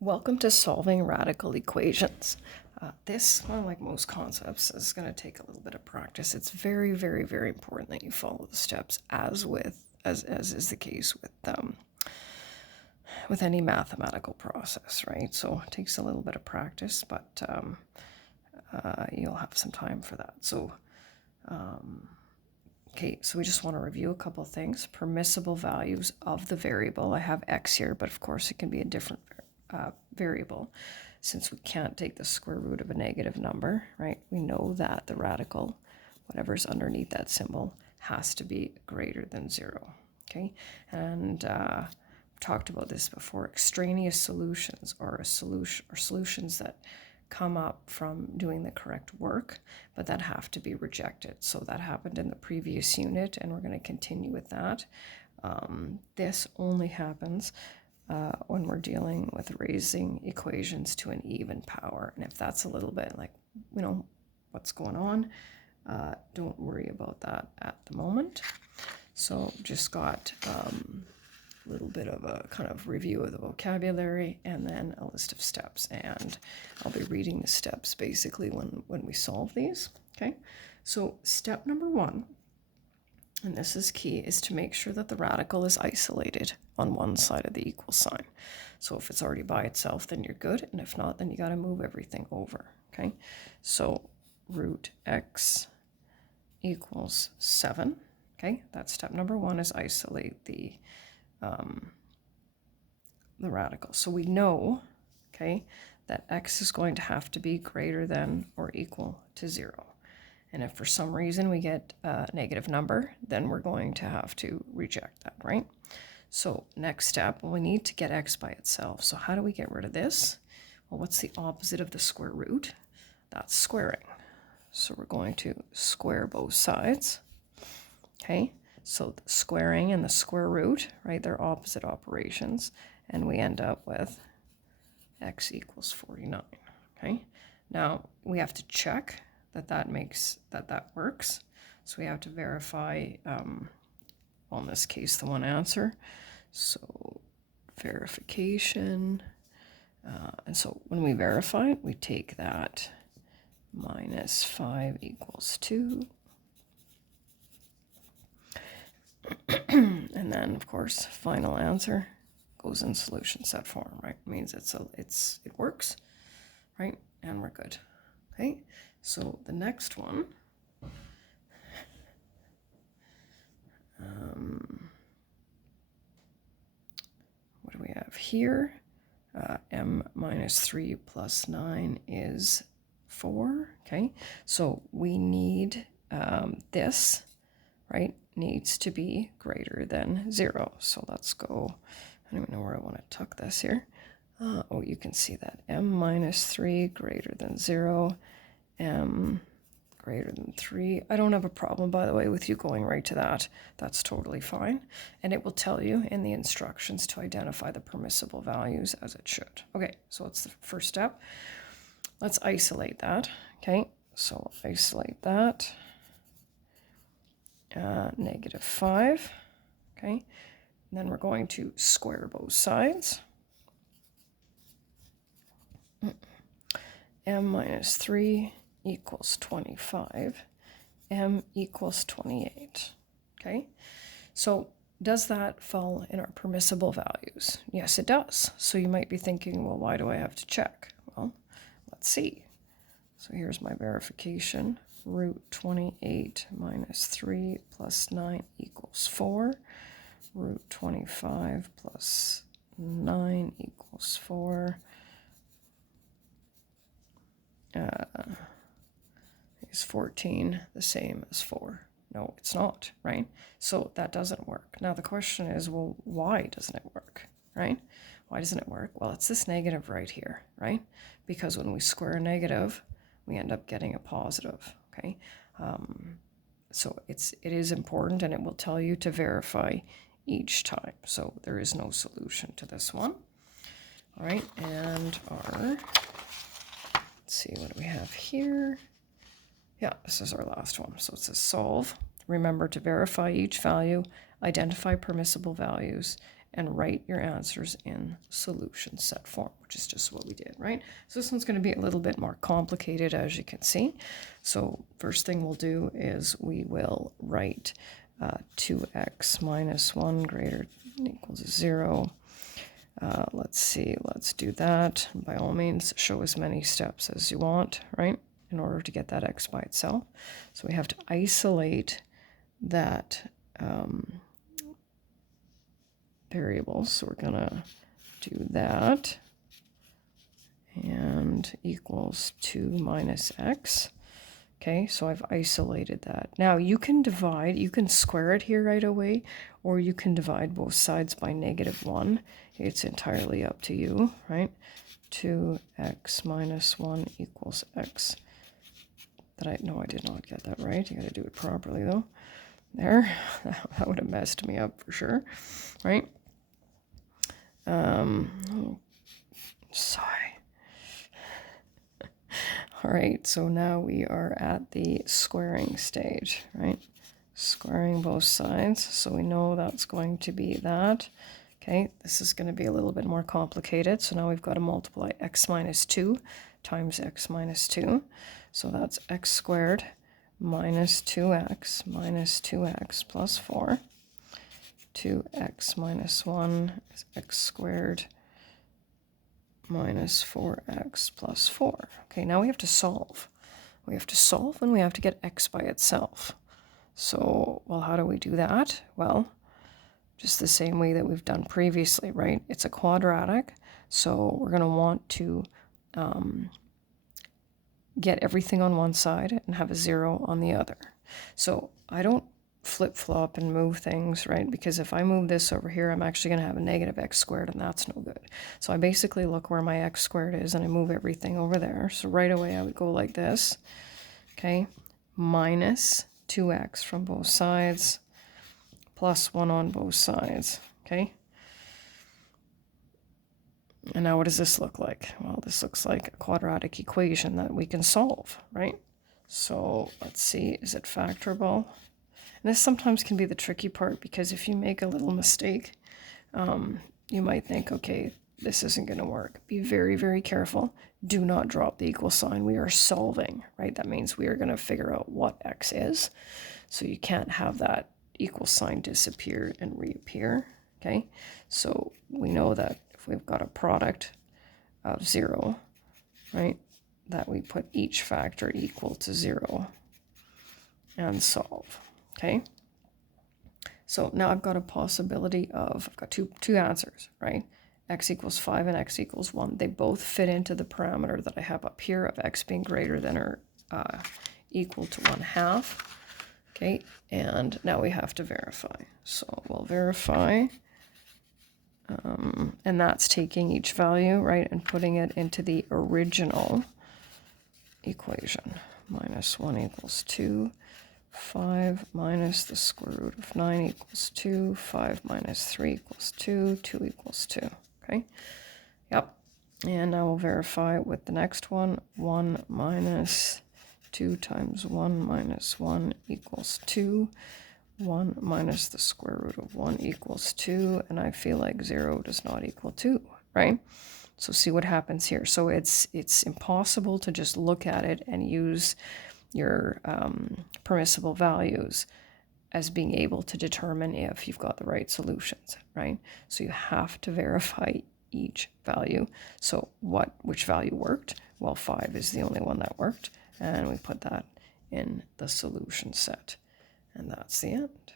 Welcome to solving radical equations. This, like most concepts, is going to take a little bit of practice. It's very, very, very important that you follow the steps as is the case with any mathematical process, right? So it takes a little bit of practice, but you'll have some time for that. So, okay, so we just want to review a couple of things. Permissible values of the variable. I have x here, but of course it can be a different variable, since we can't take the square root of a negative number, right? We know that the radical, whatever's underneath that symbol, has to be greater than 0, okay? And talked about this before. Extraneous solutions or solutions that come up from doing the correct work, but that have to be rejected. So that happened in the previous unit, and we're going to continue with that. This only happens when we're dealing with raising equations to an even power. And if that's a little bit like, what's going on, don't worry about that at the moment. So just got a little bit of a kind of review of the vocabulary and then a list of steps. And I'll be reading the steps basically when we solve these, okay? So step number 1, and this is key, is to make sure that the radical is isolated on one side of the equal sign. So if it's already by itself, then you're good. And if not, then you got to move everything over, okay? So root x equals 7, okay? That's step number 1, is isolate the radical. So we know, okay, that x is going to have to be greater than or equal to 0. And if for some reason we get a negative number, then we're going to have to reject that, right? So next step, we need to get x by itself. So how do we get rid of this? Well, what's the opposite of the square root? That's squaring. So we're going to square both sides, okay? So the squaring and the square root, right, they're opposite operations, and we end up with x equals 49, okay? Now we have to check that works. So we have to verify, well, in this case, the one answer. So verification. And so when we verify it, we take that minus 5 equals 2. And then, of course, final answer goes in solution set form, right? It means it works, right? And we're good, okay? So the next one, what do we have here? M minus 3 plus 9 is 4, okay? So we need this, right, needs to be greater than 0. So let's go, I don't even know where I want to tuck this here. Oh, you can see that. M minus 3 greater than 0. M greater than 3. I don't have a problem, by the way, with you going right to that. That's totally fine. And it will tell you in the instructions to identify the permissible values as it should. Okay, so it's the first step. Let's isolate that, okay? So isolate that. Negative 5, okay? And then we're going to square both sides. M minus 3 equals 25. M equals 28, okay? So does that fall in our permissible values? Yes, it does. So you might be thinking, well, why do I have to check? Well, let's see. So here's my verification. Root 28 minus 3 plus 9 equals 4. Root 25 plus 9 equals 4. Is 14 the same as 4? No, it's not, right? So that doesn't work. Now the question is, well, why doesn't it work, right? Why doesn't it work? Well, it's this negative right here, right? Because when we square a negative, we end up getting a positive, okay? So it is important, and it will tell you to verify each time. So there is no solution to this one. All right, and let's see, what do we have here? Yeah, this is our last one. So it says solve. Remember to verify each value, identify permissible values, and write your answers in solution set form, which is just what we did, right? So this one's going to be a little bit more complicated, as you can see. So first thing we'll do is we will write 2x minus 1 greater than or equals 0. Let's see, let's do that. By all means, show as many steps as you want, right, in order to get that x by itself. So we have to isolate that variable. So we're going to do that, and equals 2 minus x. Okay, so I've isolated that. Now you can divide, you can square it here right away, or you can divide both sides by -1. It's entirely up to you, right? 2x minus 1 equals x. No, I did not get that right. You got to do it properly though. There, that would have messed me up for sure, right? Oh, sorry. All right, so now we are at the squaring stage, right? Squaring both sides, so we know that's going to be that. Okay, this is going to be a little bit more complicated, so now we've got to multiply x minus 2 times x minus 2. So that's x squared minus 2x plus 4. 2x minus 1 is x squared minus 4x plus 4. Okay, now we have to solve. We have to solve and we have to get x by itself. So, well, how do we do that? Well, just the same way that we've done previously, right? It's a quadratic, so we're going to want to get everything on one side and have a 0 on the other. So I don't flip-flop and move things, right? Because if I move this over here, I'm actually going to have a negative x squared, and that's no good. So I basically look where my x squared is, and I move everything over there. So right away, I would go like this, okay? Minus 2x from both sides, plus 1 on both sides, okay? And now what does this look like? Well, this looks like a quadratic equation that we can solve, right? So let's see, is it factorable? And this sometimes can be the tricky part, because if you make a little mistake, you might think, okay, this isn't going to work. Be very, very careful. Do not drop the equal sign. We are solving, right? That means we are going to figure out what x is. So you can't have that equal sign disappear and reappear, okay? So we know that if we've got a product of 0, right, that we put each factor equal to 0 and solve. Okay, so now I've got a possibility of, I've got two answers, right? X equals 5 and x equals 1. They both fit into the parameter that I have up here of x being greater than or equal to 1/2. Okay, and now we have to verify. So we'll verify, and that's taking each value, right, and putting it into the original equation. Minus 1 equals 2. 5 minus the square root of 9 equals 2. 5 minus 3 equals 2. 2 equals 2. Okay? Yep. And now we'll verify with the next one. 1 minus 2 times 1 minus 1 equals 2. 1 minus the square root of 1 equals 2. And I feel like 0 does not equal 2, right? So see what happens here. So it's impossible to just look at it and use your permissible values as being able to determine if you've got the right solutions, right? So you have to verify each value. So which value worked? Well, 5 is the only one that worked, and we put that in the solution set, and that's the end.